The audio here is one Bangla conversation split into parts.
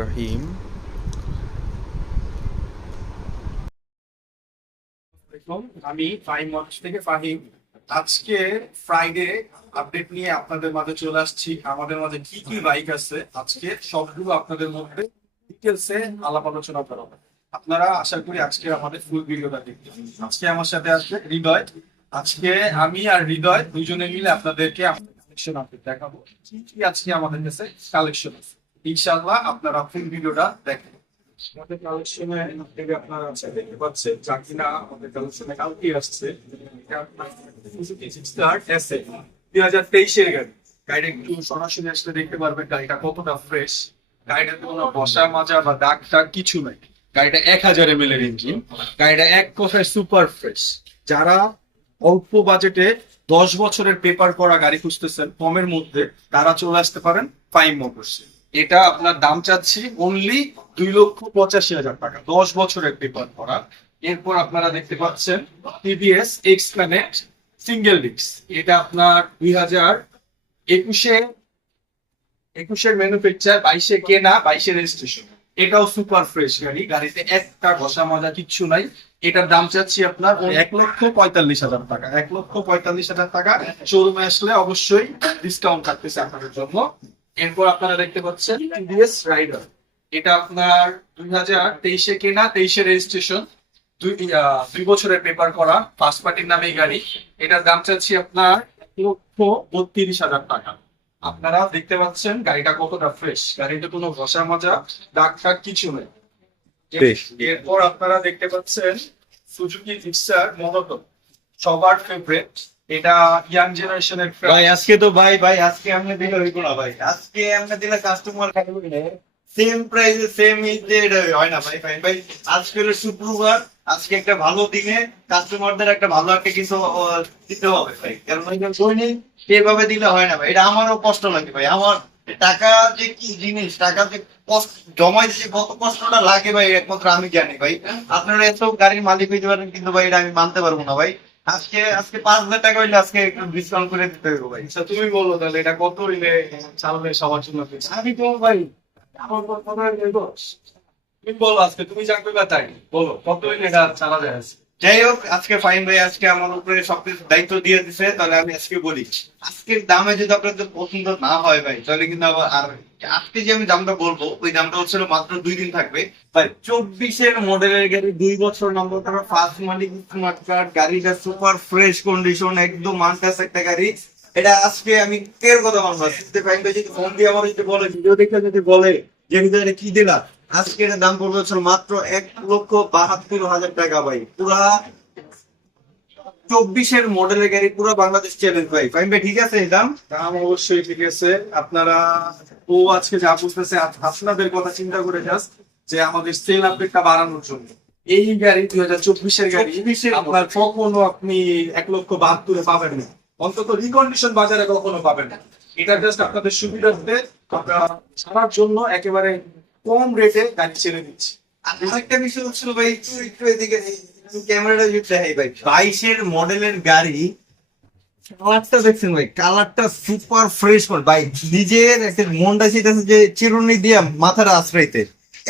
রহিম আমি ফাহিম থেকে ফাহিম। আজকে ফ্রাইডে আপডেট নিয়ে আপনাদের মাঝে চলে আসছি। আমাদের মাঝে কি কি বাইক আছে? আজকে সবগুলো আপনাদের মধ্যে ডিটেলসে আলাপ আলোচনা করা আপনারা আশা করি আজকে আমাদের ফুল ভিডিওটা দেখবেন। আজকে আমার সাথে আসবে হৃদয়। আজকে আমি আর হৃদয় দুজনে মিলে আপনাদেরকে কালেকশন আপডেট দেখাবো। কি কি আজকে আমাদের কাছে? কালেকশন আছে। ইনশাআল্লাহ আপনারা ফুল ভিডিওটা দেখেন আমাদের কালেকশনে থেকে আপনারা আছে, দেখতে পাচ্ছেন, যা কিনা আমাদের কালেকশনে কালকে আসছে। সুজুকি জিক্সার এসএ দুই হাজার তেইশের গাড়ি। গাড়িটা একটু সরাসরি আসলে দেখতে পারবেন গাড়িটা কতটা ফ্রেশ গাড়িটাতে কোনো বসা মাজা বা দাগ টাগ কিছু নাই। গাড়িটা এক হাজার এম এর ইঞ্জিন গাড়িটা এক কথায় সুপার ফ্রেশ যারা অল্প বাজেটে দশ বছরের পেপার করা গাড়ি খুঁজতেছেন, কমের মধ্যে তারা চলে আসতে পারেন ফাইভ মোটরসে এটা আপনার দাম চাচ্ছি অনলি দুই লক্ষ পঁচাশি হাজার টাকা, দশ বছরের পেপার করা এরপর আপনারা দেখতে পাচ্ছেন TVS X connect single disc এটা আপনার দুই হাজার একুশে, একুশের ম্যানুফ্যাকচার বাইশে কেনা, বাইশে রেজিস্ট্রেশন এটাও সুপার ফ্রেশ গাড়ি, গাড়িতে একটা ঘষা মজা কিচ্ছু নাই। এটার দাম চাচ্ছি আপনার এক লক্ষ পঁয়তাল্লিশ হাজার টাকা। এক লক্ষ পঁয়তাল্লিশ হাজার টাকা। শোরুমে আসলে অবশ্যই ডিসকাউন্ট থাকতেছে আপনাদের জন্য। এরপর আপনারা দেখতে পাচ্ছেন টিভিএস রাইডার এটা আপনার দুই হাজার তেইশে কেনা তেইশে রেজিস্ট্রেশন দুই আহ, দুই বছরের পেপার করা ফার্স্ট পার্টির নামে এই গাড়ি। এটার দাম চাচ্ছি আপনার এক লক্ষ বত্রিশ হাজার টাকা। আপনারা দেখতে পাচ্ছেন গাড়িটা কতটা ফ্রেশ গাড়িতে কোনো ঘষা মাজা দাগ টাগ কিছু নেই। বেশ। এরপর আপনারা দেখতে পাচ্ছেন সুজুকি জিক্সার মনোটন সবার ফেভারিট এটা ইয়াং জেনারেশনের ভাই, আজকে তো ভাই ভাই, আজকে আমরা দিলে হইব না ভাই। আজকে আমরা দিলে কাস্টমার খাইবে সেম প্রাইসে সেম ইজে এটা হয় না ভাই ভাই ভাই, আজকে হলো শুক্রবার, আজকে একটা ভালো দিনে কাস্টমারদের একটা ভালো একটা কিছু দিতে হবে ভাই। কারণ ওইটা দৈনিক সেভাবে দিলে হয় না ভাই। এটা আমারও কষ্ট লাগে ভাই, আমার টাকা যে কি জিনিস টাকা যে কষ্ট জমাই দিতে কত কষ্টটা লাগে ভাই একমাত্র আমি জানি ভাই আপনারা এত গাড়ির মালিক হইতে পারেন কিন্তু ভাই এটা আমি মানতে পারব না ভাই আজকে আজকে পাঁচ হাজার টাকা হইলে আজকে একটু ডিসকাউন্ট করে দিতে হবে ভাই আচ্ছা তুমি বলো তাহলে এটা কত হইলে চালালে সবার জন্য আমি তো ভাই আমার কথা বলব। তুমি বলো আজকে তুমি জানবে বা তাই বলো কত হইলে এটা চালা যায় আজকে? যাই হোক, আজকে ফাইন ভাই, আজকে আমার উপরে সবকিছু দায়িত্ব দিয়ে দিছে, তাহলে আমি আজকে বলি। আজকের দামে যদি আপনাদের পছন্দ না হয় ভাই, তাহলে কিন্তু আবার আর আজকে যে আমি দামটা বলব, ওই দামটা হচ্ছিল মাত্র দুই দিন থাকবে। ভাই, চব্বিশের মডেলের গাড়ি, দুই বছর নম্বর করা ফার্স্ট মালিক স্মার্ট কার্ড গাড়িটা সুপার ফ্রেশ কন্ডিশন একদম আনটাস একটা গাড়ি। এটা আজকে আমি কের কথা বলব? ফাইন ভাই, যদি ফোন দিয়ে আমার যদি বলে ভিডিও দেখে যদি বলে যে কি দিলা আজকে এটার দাম পড়বে হচ্ছে মাত্র এক লক্ষ বাহাত্তর হাজার টাকা ভাই। পুরা চব্বিশের মডেলের গাড়ি পুরো বাংলাদেশ চ্যালেঞ্জ ভাই। ফাইন ভাই ঠিক আছে দাম? দাম অবশ্যই ঠিক আছে। আপনারা ও আজকে যা বুঝতেছে আপনাদের কথা চিন্তা করে জাস্ট যে আমাদের সেল আপডেটটা বাড়ানোর জন্য। এই গাড়ি দুই হাজার চব্বিশের গাড়ি আপনার কখনো আপনি এক লক্ষ বাহাত্তরে পাবেন না। অন্তত রিকন্ডিশন বাজারে কখনো পাবেন না। এটা জাস্ট আপনাদের সুবিধার্থে আমরা ছাড়ার জন্য একেবারে কম রেটে গাড়ি ছেড়ে দিচ্ছি। আর আরেকটা বিষয় হচ্ছিল ভাই, একটু একটু এদিকে ক্যামেরাটা যদি দেখাই ভাই। বাইশের মডেলের গাড়ি কালারটা দেখছেন ভাই কালারটা সুপার ফ্রেশ ভাই, নিজের একটা মনটা সেটাছে যে চিরুনি দিয়ে মাথাটা আশ্রয়তে।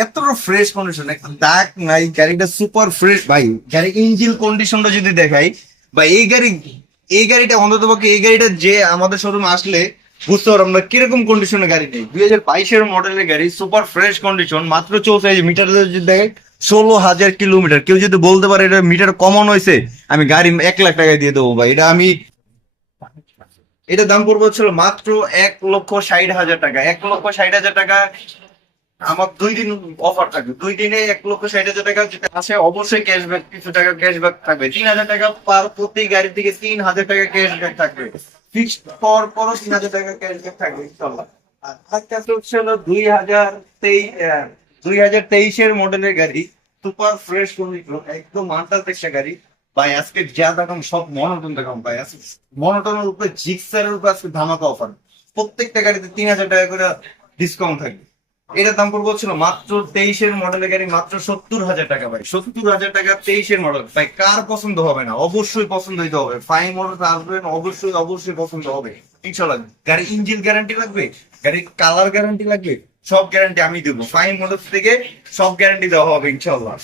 এতটা ফ্রেশ কন্ডিশন একটা দাগ নাই, গাড়িটা সুপার ফ্রেশ ভাই, গাড়ি ইঞ্জিন কন্ডিশনটা যদি দেখাই বা এই গাড়ি, এই গাড়িটা অন্তত এই গাড়িটা যে আমাদের শোরুম আসলে বুঝতে পারব আমরা কীরকম কন্ডিশনের গাড়ি নেই। দুই হাজার বাইশের মডেলের গাড়ি সুপার ফ্রেশ কন্ডিশন মাত্র চলছে মিটার যদি দেখেন, ষোলো হাজার কিলোমিটার। কেউ যদি বলতে পারে এটা মিটার কমন হয়েছে, আমি গাড়ি এক লাখ টাকায় দিয়ে দেবো ভাই। এটা আমি এটা দাম পড়বে হচ্ছিল মাত্র এক লক্ষ ষাট হাজার টাকা। এক লক্ষ ষাট হাজার টাকা আমার দুই দিন অফার থাকবে। দুই দিনে এক লক্ষ ষাট হাজার টাকা যেটা আছে, অবশ্যই ক্যাশব্যাক কিছু টাকা ক্যাশব্যাক থাকবে। তিন হাজার টাকা পার প্রতি গাড়ি থেকে তিন হাজার টাকা ক্যাশব্যাক থাকবে। ফিক্সড তিন হাজার টাকা থাকবে, ইনশাল্লাহ। আর হচ্ছে দুই হাজার তেইশ দুই হাজার তেইশের মডেলের গাড়ি সুপার ফ্রেশ কন্ডিশন একদম আন্টাস একটা গাড়ি। ভাই, আজকে যা দেখাম সব মনোটন দেখাম ভাই, আজকে মনোটনের উপরে জিক্সারের উপরে আজকে ধামাকা অফার প্রত্যেকটা গাড়িতে তিন হাজার টাকা করে ডিসকাউন্ট থাকবে। এটার দাম পড়বে ছিল মাত্র তেইশের মডেলের গাড়ি মাত্র সত্তর হাজার টাকা ভাই। সত্তর হাজার টাকা তেইশের মডেল ভাই, কার পছন্দ হবে না? অবশ্যই পছন্দ হইতে হবে। ফাইন মডেল আসবেন অবশ্যই অবশ্যই পছন্দ হবে। ইনশাল্লাহ গাড়ি ইঞ্জিন গ্যারান্টি লাগবে, গাড়ির কালার গ্যারান্টি লাগবে, সব গ্যারান্টি আমি দেবো। ফাইন মোটরস থেকে সব গ্যারান্টি দেওয়া হবে ইনশাল্লাহ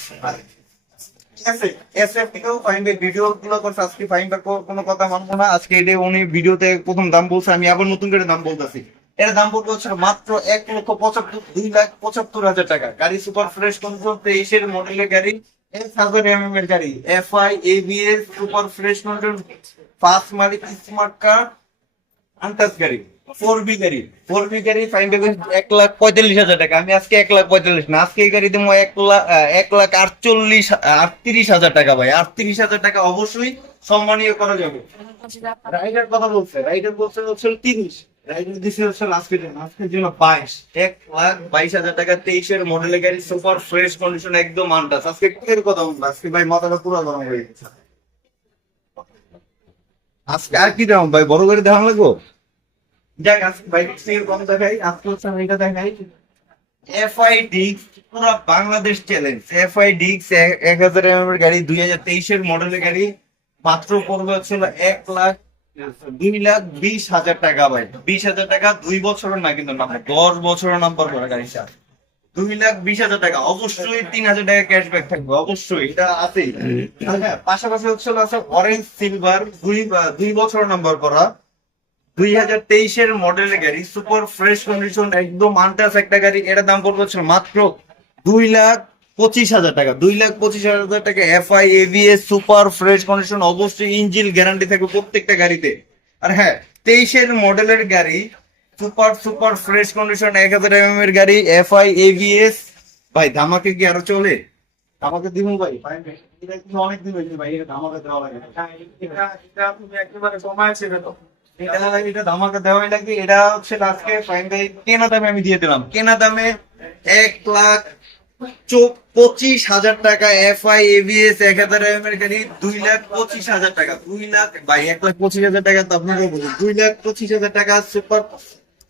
কোনো কথা মানবো না। আজকে এটা উনি ভিডিওতে প্রথম দাম বলছে, আমি আবার নতুন করে দাম বলতেছি। এর দাম পড়বে হচ্ছে মাত্র এক লক্ষ পঁচাত্তর দুই লাখ পঁচাত্তর হাজার টাকা। গাড়ি সুপার ফ্রেশ কন্ট্রোল তেইশের মডেলের গাড়ি এস হাজার এম এম এর গাড়ি F I ABS super fresh control fast Malik smart car আন্টাস গাড়ি ফোর বি গাড়ি। ফোর বি গাড়ি ফাইন এক লাখ পঁয়তাল্লিশ হাজার টাকা। আমি আজকে এক লাখ পঁয়তাল্লিশ না আজকে এই গাড়ি দেবো এক লাখ এক লাখ আটচল্লিশ আটত্রিশ হাজার টাকা ভাই। আটত্রিশ হাজার টাকা অবশ্যই সম্মানীয় করা যাবে। রাইডার কথা বলছে রাইডার বলছে হচ্ছে তিরিশ। এক লাখ বাইশ হাজার টাকা, তেইশের গাড়ি সুপার ফ্রেশ কন্ডিশন একদম আজকে ভাই আর কি ভাই? বড় গাড়ি লাগবো? যাক, আজকে থেকে কম আজকে আমি পুরো বাংলাদেশ চ্যালেঞ্জ এফআই ডিক্স এক হাজার গাড়ি, দুই হাজার তেইশের মডেলের গাড়ি। মাত্র পড়বে হচ্ছিল এক লাখ দুই লাখ বিশ হাজার টাকা ভাই। বিশ হাজার টাকা দুই বছরের না কিন্তু নাম্বার দশ বছরের নাম্বার গাড়িটা দুই লাখ বিশ হাজার টাকা, অবশ্যই তিন হাজার টাকা ক্যাশব্যাক থাকবে, অবশ্যই, এটা আছেই। হ্যাঁ পাশাপাশি হচ্ছিল আছে অরেঞ্জ সিলভার দুই দুই বছর নাম্বার করা। দুই হাজার তেইশের মডেলের গাড়ি সুপার ফ্রেশ কন্ডিশন একদম আনটাস একটা গাড়ি, এটার দাম পড়বে হচ্ছে মাত্র দুই লাখ পঁচিশ হাজার টাকা দুই লাখ পঁচিশ হাজার টাকা FI ABS super fresh condition অবশ্যই ইঞ্জিল গ্যারান্টি থাকবে প্রত্যেকটা গাড়িতে। আর হ্যাঁ তেইশের মডেলের গাড়ি সুপার সুপার ফ্রেশ কন্ডিশন এক হাজার এম এর গাড়ি এফআই এভিএস ভাই ধামাকে কি আরও চলে? আমাকে দিব ভাই অনেক দিন হয়েছে ভাই এটা ধামাকে দেওয়া লাগে একেবারে তো এটা এটা ধামাকা দেওয়াই এটা হচ্ছে আজকে ফাইন ভাই কেনা দামে আমি দিয়ে দিলাম। কেনা দামে এক লাখ পঁচিশ হাজার টাকা এফ আই এভিএস এক হাজার এম গাড়ি দুই লাখ পঁচিশ হাজার টাকা। দুই লাখ, ভাই, এক লাখ পঁচিশ হাজার টাকা তো আপনাকে বলুন দুই লাখ পঁচিশ হাজার টাকা সুপার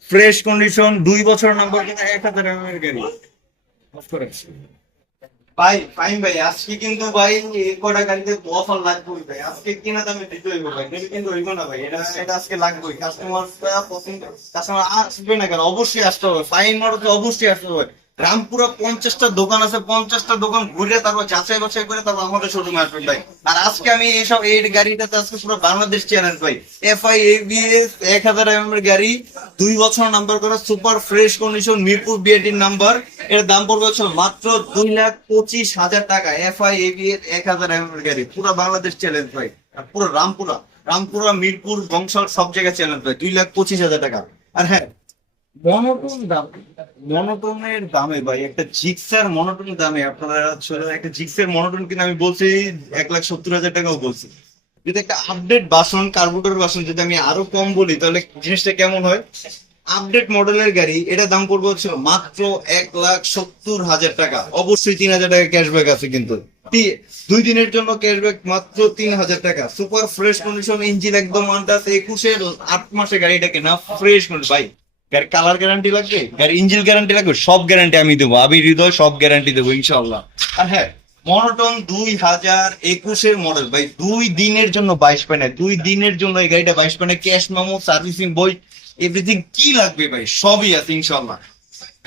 ফ্রেশ কন্ডিশন, দুই বছর নম্বর কিনা এক হাজার এম গাড়ি ভাই ফাইন ভাই, আজকে কিন্তু, ভাই কটা গাড়িতে অফার লাগবে ভাই। আজকে কিনা দামে দিতে হইব, ভাই। কিন্তু হইব না, ভাই। এটা এটা আজকে লাগবে কাস্টমারটা পছন্দ কাস্টমার আসবে না কেন? অবশ্যই আসতে হবে। ফাইন মডেল অবশ্যই আসতে হবে। রামপুরা পঞ্চাশটা দোকান আছে, পঞ্চাশটা দোকান ঘুরে তারপর যাচাই বাছাই করে তারপর আমাদের শোরুমে আসবেন ভাই। আর আজকে আমি এইসব এই গাড়িটাতে আজকে পুরো বাংলাদেশ চ্যালেঞ্জ ভাই। এফ আই এবিএস এক হাজার এম এর গাড়ি, দুই বছর নাম্বার করা সুপার ফ্রেশ কন্ডিশন মিরপুর বিএটির নাম্বার এর দাম পড়বে হচ্ছে মাত্র দুই লাখ পঁচিশ হাজার টাকা এফ আই এবিএস এক হাজার এম এর গাড়ি। পুরো বাংলাদেশ চ্যালেঞ্জ ভাই। পুরো রামপুরা রামপুরা, মিরপুর, বংশাল সব জায়গায় চ্যালেঞ্জ ভাই, দুই লাখ পঁচিশ হাজার টাকা। আর হ্যাঁ মনোটন দাম, মনোটনের দামে ভাই, একটা জিক্সার মনোটন দামে আপনারা একটা জিক্সের মনোটন কিন্তু আমি বলছি এক লাখ সত্তর হাজার টাকাও বলছি। যদি একটা আপডেট বাসন কার্বোটার বাসন যদি আমি আরও কম বলি, তাহলে জিনিসটা কেমন হয়? আপডেট মডেলের গাড়ি এটা দাম পড়বে হচ্ছে মাত্র এক লাখ সত্তর হাজার টাকা। অবশ্যই তিন হাজার টাকা ক্যাশব্যাক আছে কিন্তু। দুই দিনের জন্য ক্যাশব্যাক মাত্র তিন হাজার টাকা। সুপার ফ্রেশ কন্ডিশন ইঞ্জিন একদম আন্টাস একুশের আট মাসে গাড়িটাকে না ফ্রেশ ভাই গাড়ি কালার গ্যারান্টি লাগবে? গাড়ি ইঞ্জিন গ্যারান্টি লাগবে? সব গ্যারান্টি আমি দেবো। আমি হৃদয় সব গ্যারান্টি দেবো ইনশাল্লাহ আর হ্যাঁ মনোটন দুই হাজার একুশের মডেল ভাই, দুই দিনের জন্য বাইশ পায় দুই দিনের জন্য এই গাড়িটা বাইশ পায় ক্যাশ মেমো সার্ভিসিং বই এভরিথিং কি লাগবে ভাই? সবই আছে ইনশাল্লাহ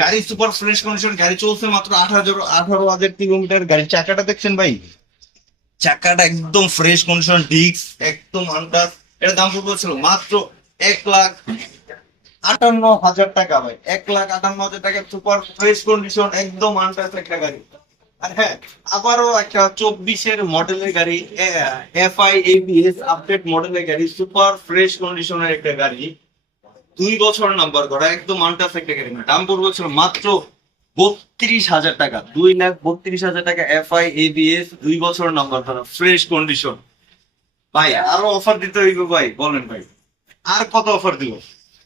গাড়ি সুপার ফ্রেশ কন্ডিশন গাড়ি চলছে মাত্র আঠারো আঠারো হাজার কিলোমিটার। গাড়ির চাকাটা দেখছেন ভাই? চাকাটা একদম ফ্রেশ কন্ডিশন ডিস্ক, একদম আন্দাজ এটার দাম পড়বে ছিল? মাত্র এক লাখ আটান্ন হাজার টাকা ভাই। এক লাখ আটান্ন হাজার টাকা সুপার ফ্রেশ কন্ডিশন একদম আনটাচ একটা গাড়ি। হ্যাঁ আবারও একটা চব্বিশের মডেলের গাড়ি এফ আই এবিএস আপডেট মডেলের গাড়ি সুপার ফ্রেশ কন্ডিশনের একটা গাড়ি। দুই বছর নাম্বার করা, একদম আনটাচ একটা গাড়ি। দাম পড়বে ছিল মাত্র বত্রিশ হাজার টাকা। দুই লাখ বত্রিশ হাজার টাকা এফ আই এবিএস দুই বছর নাম্বার করা ফ্রেশ কন্ডিশন ভাই, আরও অফার দিতে হইব ভাই, বলেন ভাই। আর কত অফার দিব?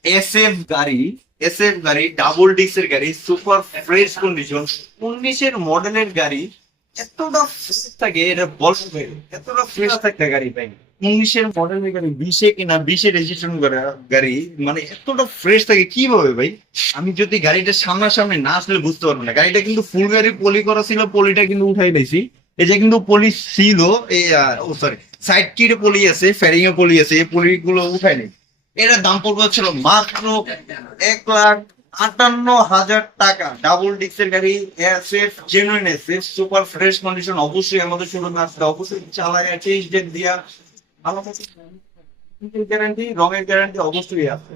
এস এফ গাড়ি এস এফ গাড়ি ডাবল ডিক্সের গাড়ি সুপার ফ্রেশ কন্ডিশন উনিশের মডেলের গাড়ি, এতটা ফ্রেশ থাকে, এটা বলবে এতটা ফ্রেশ থাকে গাড়ি ভাই। উনিশের মডেলের গাড়ি, বিশে কিনা, বিশে রেজিস্ট্রেশন করা গাড়ি মানে এতটা ফ্রেশ থাকে, কীভাবে ভাই? আমি যদি গাড়িটা সামনাসামনি না আসলে বুঝতে পারব না। গাড়িটা কিন্তু ফুল গাড়ি পলি করা ছিল পলিটা কিন্তু উঠাই দিয়েছি। এই যে কিন্তু পলি ছিল, এই ও সরি সাইড কিটে পলি আছে ফ্যারিং এ পলি আছে, এই পলি গুলো উঠাই নেই। এটার দাম পড়বে ছিল মাত্র এক লাখ আটান্ন হাজার টাকা। ডাবল ডিক্সের গাড়ি safe genuine safe super fresh condition অবশ্যই আমাদের শোরুমে আসতে অবশ্যই চালায় চেঞ্জ ডেট দিয়া আমাদের গ্যারান্টি রঙের গ্যারান্টি অবশ্যই আছে।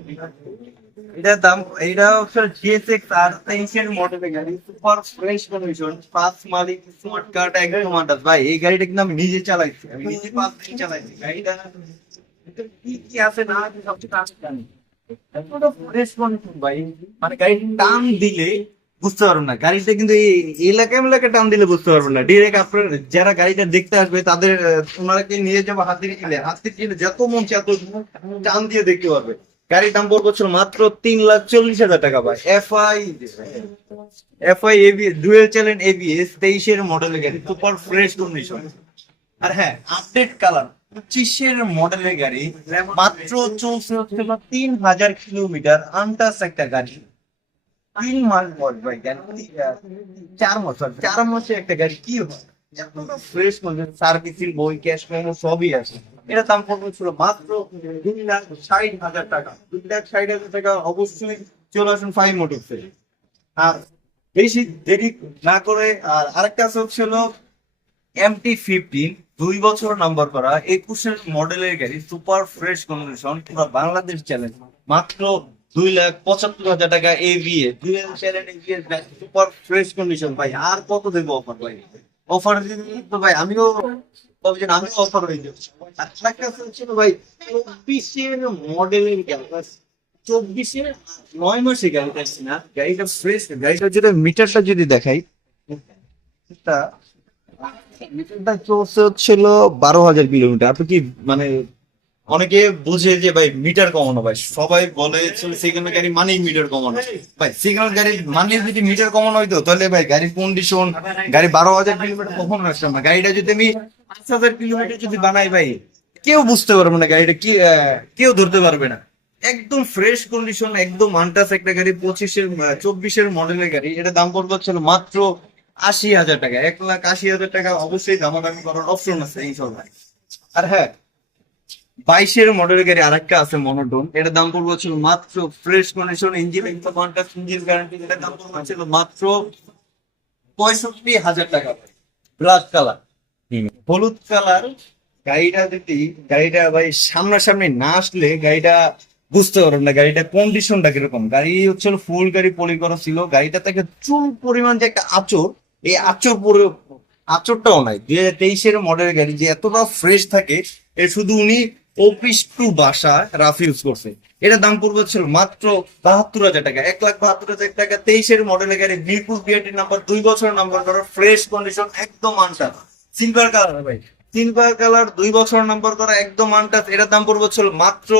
এটার দাম এটা হচ্ছে জিএসএক্স আর তেইশের মডেলের গাড়ি। সুপার ফ্রেশ কন্ডিশন পাঁচ মালিক স্মার্ট কার্ড একদম আন্দাজ ভাই, এই গাড়িটা কিন্তু আমি নিজে চালাইছি। আমি নিজে পাঁচ দিন চালাইছি। গাড়িটা কি ভাই। মানে টান দিলে বুঝতে না। যারা গাড়িটা দেখতে আসবে, তাদের, ওনারাকে নিয়ে যাব কিনে কিনে যত মন টান দিয়ে দেখতে পারবে। গাড়ির দাম পড়বে মাত্র তিন লাখ চল্লিশ হাজার টাকা ভাই। FI FI ABS dual channel ABS তেইশের মডেলের গাড়ি। সুপার ফ্রেশ কন্ডিশন আর হ্যাঁ আপডেট কালার পঁচিশের মডেলের গাড়ি, মাত্র চলছে হচ্ছে তিন হাজার কিলোমিটার আনটাস একটা গাড়ি। তিন মাস বয়স ভাই চার মাস চার মাসে একটা গাড়ি, কি ফ্রেশ মানে সার্ভিসিং বই ক্যাশ মেমো সবই আছে। এটা দাম ছিল মাত্র দুই লাখ ষাট হাজার টাকা। দুই লাখ ষাট হাজার টাকা, অবশ্যই চলে আসুন ফাইভ মোটরসে আর বেশি দেরি না করে, আর আরেকটা হচ্ছিল এমটি ফিফটিন দুই বছর নাম্বার করা একুশের মডেলের গাড়ি সুপার ফ্রেশ কন্ডিশন পুরো বাংলাদেশ চ্যালেঞ্জ মাত্র দুই লাখ পঁচাত্তর হাজার টাকা এভিএ দুই চ্যালেঞ্জ সুপার ফ্রেশ কন্ডিশন ভাই, আর কত দেবো অফার ভাই? অফার তো ভাই, আমিও ভাবছেন আমিও অফার হয়ে যাব। হচ্ছিল ভাই, চব্বিশের মডেলের গাড়ি চব্বিশের নয় মাসে গাড়িটা না। গাড়িটা ফ্রেশ গাড়িটা যদি মিটারটা যদি দেখাই এটা বারো হাজার কিলোমিটার। আপনি কি মানে অনেকে যে, ভাই মিটার কমানো, ভাই, সবাই বলে সেকেন্ড গাড়ি মানেই মিটার কমানো। ভাই সেকেন্ড গাড়ি যদি মিটার কমানো তাহলে, ভাই, গাড়ির কন্ডিশন গাড়ি বারো হাজার কিলোমিটার কখনো না। গাড়িটা যদি আমি পাঁচ হাজার কিলোমিটার যদি বানাই, ভাই, কেউ বুঝতে পারবে না গাড়িটা কি কেউ ধরতে পারবে না। একদম ফ্রেশ কন্ডিশন একদম আনটাস একটা গাড়ি, পঁচিশের চব্বিশের মডেলের গাড়ি। এটা দাম পড়বে মাত্র আশি হাজার টাকা এক লাখ আশি হাজার টাকা অবশ্যই দামাদামি করার অপশন আছে এই সব আর হ্যাঁ বাইশের মডেলের গাড়ি আরেকটা আছে মনোটোন এটার দাম পড়বে হচ্ছিল মাত্র fresh condition engine contact engine guarantee এটার দাম পড়বে হচ্ছিল মাত্র পঁয়ষট্টি হাজার টাকা। ব্ল্যাক কালার হলুদ কালার গাড়িটা যদি গাড়িটা ভাই সামনাসামনি না আসলে গাড়িটা বুঝতে পারবেন না গাড়িটা কন্ডিশনটা কীরকম। গাড়ি হচ্ছে ফুল গাড়ি পলি করা ছিল গাড়িটা থেকে চুল পরিমাণ যে একটা আচর এই আচর পরে আচরটাও নাই। দুই হাজার তেইশের মডেল গাড়ি যে এতটা ফ্রেশ থাকে, এর শুধু উনি অফিস টু বাসা রাফ ইউজ করছে। এটা দাম পড়বে হচ্ছে মাত্র বাহাত্তর হাজার টাকা। এক লাখ বাহাত্তর হাজার টাকা। তেইশের মডেলের গাড়ি মিরপুর বিআরটি নাম্বার দুই বছর নাম্বার করা ফ্রেশ কন্ডিশন একদম আনটা সিলভার কালার ভাই। সিলভার কালার দুই বছর নাম্বার করা, একদম আনটাচ এটার দাম পড়বে হচ্ছে মাত্র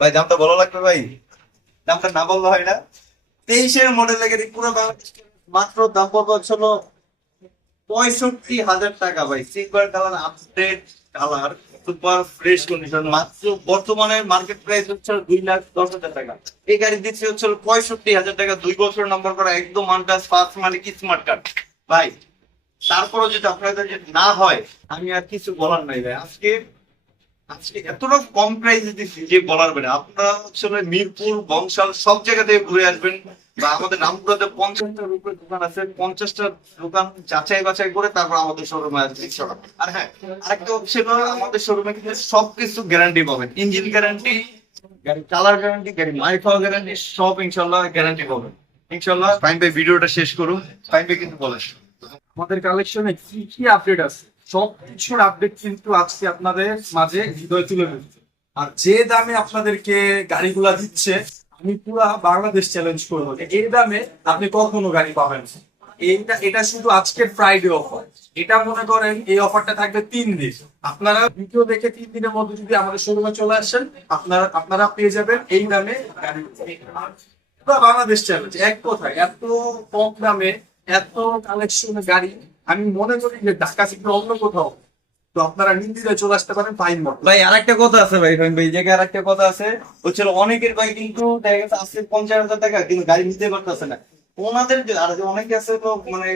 ভাই, দামটা ভালো লাগবে, ভাই। দামটা না বললে হয় না। তেইশের মডেলের গাড়ি পুরো বাংলাদেশ মাত্র দাম পড়বে হচ্ছে পঁয়ষট্টি হাজার টাকা ভাই। Silver colour update colour super fresh condition মাত্র বর্তমানে মার্কেট প্রাইস হচ্ছে দুই লাখ দশ হাজার টাকা। এই গাড়ি দিচ্ছে হচ্ছে পঁয়ষট্টি হাজার টাকা, দুই বছর নাম্বার করা, একদম আনটাস ফার্স্ট মালিক স্মার্ট কার্ড ভাই, তারপরও যদি আপনাদের না হয়, আমি আর কিছু বলার নাই ভাই। আজকে আজকে এতটা কম প্রাইসে দিচ্ছি, যে বলার বেড়ে। আপনারা হচ্ছে মিরপুর, বংশাল, সব জায়গা থেকে ঘুরে আসবেন। বা আমাদের রামপুরাতে পঞ্চাশটার উপরে দোকান আছে পঞ্চাশটা দোকান যাচাই বাছাই করে তারপর আমাদের শোরুমে আসবে আর হ্যাঁ আরেকটা হচ্ছে আমাদের শোরুমে কিন্তু সবকিছু গ্যারান্টি পাবেন। ইঞ্জিন গ্যারান্টি গাড়ি চালার গ্যারান্টি গাড়ি মাই খাওয়া গ্যারান্টি সব ইনশাল্লাহ গ্যারান্টি পাবেন। ইনশাল্লাহ ফাইন ভাই ভিডিওটা শেষ করুন। ফাইন ভাই কিন্তু বলেন। আমাদের কালেকশনে কি কি আপডেট আছে? সব কিছুর আপডেট কিন্তু আজকে আপনাদের মাঝে হৃদয় তুলে ধরছে। আর যে দামে আপনাদেরকে গাড়িগুলা দিচ্ছে আমি পুরা বাংলাদেশ চ্যালেঞ্জ করব এই দামে আপনি কখনো গাড়ি পাবেন এইটা, এটা শুধু আজকের ফ্রাইডে অফার এটা মনে করেন এই অফারটা থাকবে তিন দিন। আপনারা ভিডিও দেখে তিন দিনের মধ্যে যদি আমাদের শোরুমে চলে আসেন, আপনারা আপনারা পেয়ে যাবেন এই দামে গাড়ি। পুরো বাংলাদেশ চ্যালেঞ্জ এক কথায়, এত কম দামে, এত কালেকশনের গাড়ি। আমি মনে করি যে ঢাকা থেকে অন্য কোথাও তো আপনারা নিন্দিতে চলে আসতে পারেন ফাইন মোট ভাই, আরেকটা কথা আছে, ভাই ফাইন ভাই জায়গায় আরেকটা কথা আছে, হচ্ছে অনেকের ভাই কিন্তু দেখা গেছে আজকে পঞ্চাশ হাজার টাকা কিন্তু গাড়ি নিতে পারতেছে না। ওনাদের আর অনেকে আছে তো মানে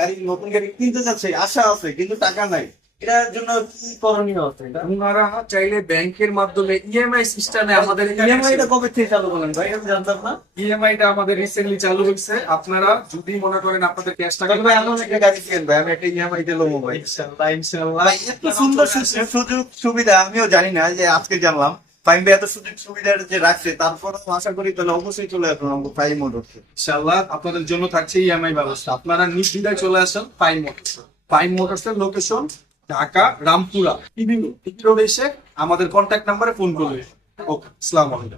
গাড়ি, নতুন গাড়ি কিনতে চাচ্ছে আশা আছে, কিন্তু টাকা নাই। এটার জন্য কি করণীয় আছে আপনারা চাইলে ব্যাংকের মাধ্যমে ইএমআই সিস্টেমে আমাদের ইএমআই টা কবে থেকে চালু করলেন ভাই? আমি জানতাম না। ইএমআই টা আমাদের রিসেন্টলি চালু হয়েছে। আপনারা যদি মনে করেন আপনাদের ক্যাশ টাকা ভাই এমন একটা গাড়ি কিনেন ভাই আমি একটা ইএমআই তে লোবো ভাই। ইনশাআল্লাহ ইনশাআল্লাহ। এত সুন্দর সুযোগ সুবিধা আমিও জানি না যে আজকে জানলাম। ফাইন ভাই এত সুযোগ সুবিধা যে রাখছে তারপর আশা করি তাহলে অবশ্যই চলে আসবেন আমাকে ফাইভ মোটরসে ইনশাআল্লাহ আপনাদের জন্য থাকছে ইএমআই ব্যবস্থা। আপনারা নিশ্চিন্তায় চলে আসেন pine motors pine মোটরসের location Dhaka Rampura. TV road এসে আমাদের কন্ট্যাক্ট নাম্বারে ফোন করবে। ওকে আসসালামু আলাইকুম।